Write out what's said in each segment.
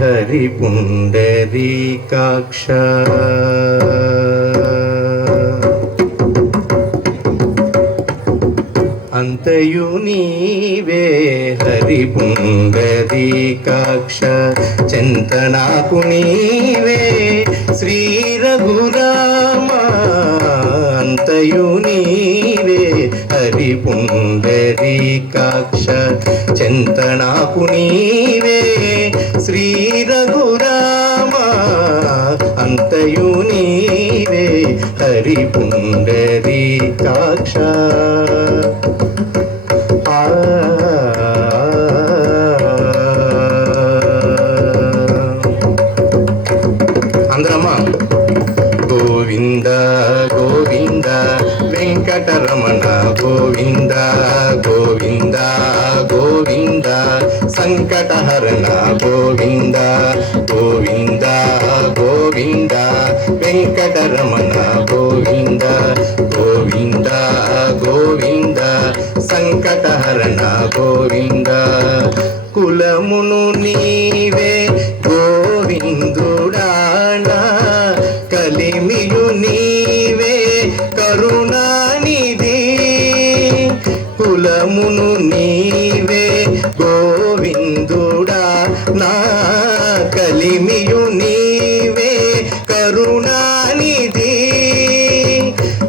हरि पुंडरीकाक्ष अंतयु नीवे हरि पुंडरीकाक्ष चिंतनाकु नीवे श्री रघुराम अंतयु नीवे हरि पुंडरीकाक्ष चिंतनाकु नीवे श्री रघुराम अंतयु नीवे हरि पुंडरीकाक्ष अंदरम्मा गोविंद गोविंद वेंकटरमण गोविंद गोविंद गोविंद संकटहरण गोविंद गोविंद गोविंद वेंकटरमण गोविंद गोविंद गोविंद संकटहरण गोविंद कुलमुनु नीवे गोविंदुडाना कलिमियु नीवे करुणानिधि कुलमुनु नीवे गोविंदुडा ना कलिमियु नीवे करुणानिधि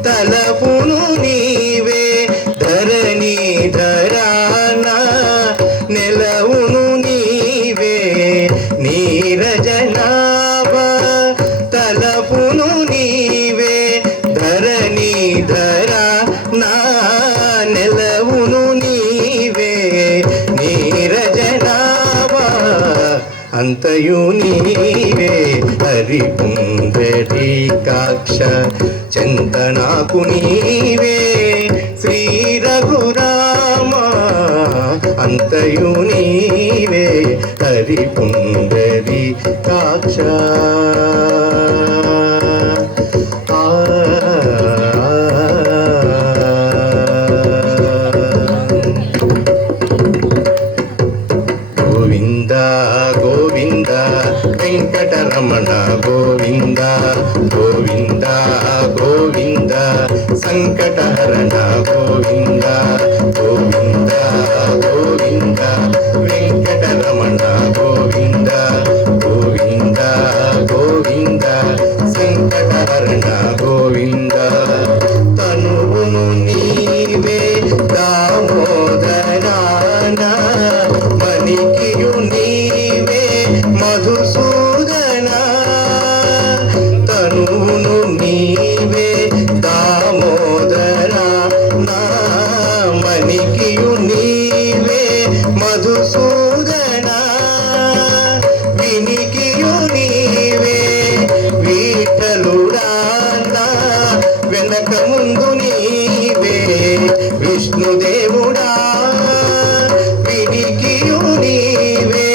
तलपुनु नीवे धरणी धराना नेलउनु नीवे नीरजनाभ तलपुनु नीवे धरणी धरा ना नेलउनु नीवे नीरजनाभ अंतयु नीवे हरि पुंडरीकाक्ष चिंतनाकु नीवे श्री रघुराम अंतयु नीवे हरि पुंडरीकाक्ष गोविंद गोविंद वेंकटरमण गोविंद गोविंद गोविंद संकटहरण गोविंद गोविंद गोविंद वेंकटरमण गोविंद गोविंद गोविंद संकटहरण गोविंद तनुवुनु नीवे दामोदराना मणिकियु नीवे मधुसूदना तनुवुनु नीवे दामोदरा ना मणिकियु नीवे मधुसूदना विनिकियु नीवे विठलुडाना వెనక ముందు నీవే విష్ణుదేవుడా వినికియు నీవే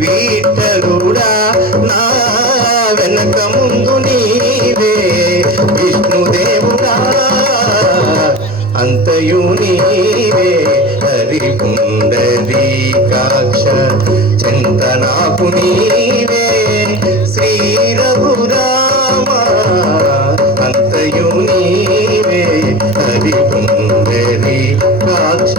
విఠలుడా నా వెనక ముందు నీవే విష్ణుదేవుడా అంతయు నీవే హరి పుండరీకాక్ష చింతనాకు నీవే శ్రీ రఘురామ अंतयु नीवे हरि पुंडरीकाक्ष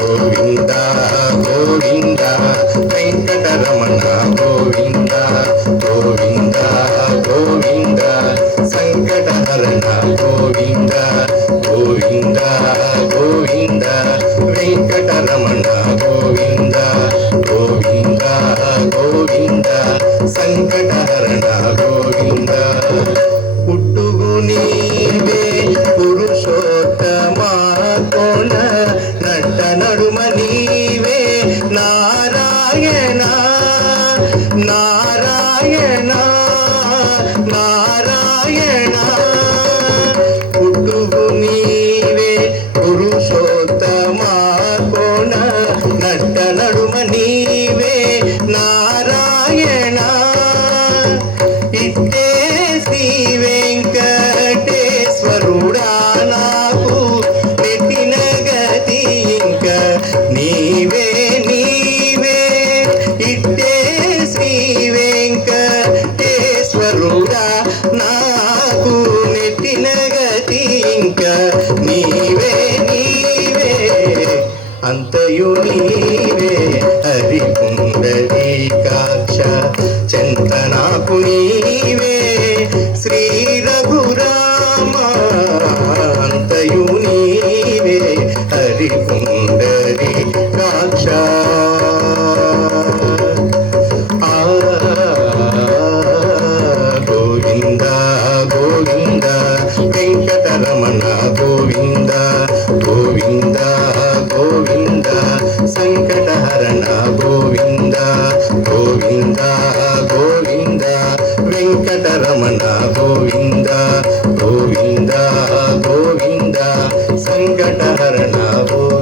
गोविंद गोविंद वेंकटरमण गोविंद गोविंद गोविंद संकटहरण गोविंद गोविंद गोविंद वेंकटरमण गोविंद गोविंद गोविंद संकटहरण गोविंद पुट्टुगु नीवे पुरुषोत्तमा कोण नट्ट नडुम नीवे नारायण नारायण नारायण నాకు నెట్టిన గతి ఇంకా నీవే నీవే అంతయు నీవే హరి పుండరీకాక్ష చెంత నాకు నీవే శ్రీ రఘురామ అంతయు నీవే హరి పుండరీకాక్ష గోవింద గోవింద వెంకటరమణ గోవింద గోవింద గోవింద సంకటహరణ గోవింద గోవింద గోవింద వెంకటరమణ గోవింద గోవింద గోవింద సంకటహరణ గోవింద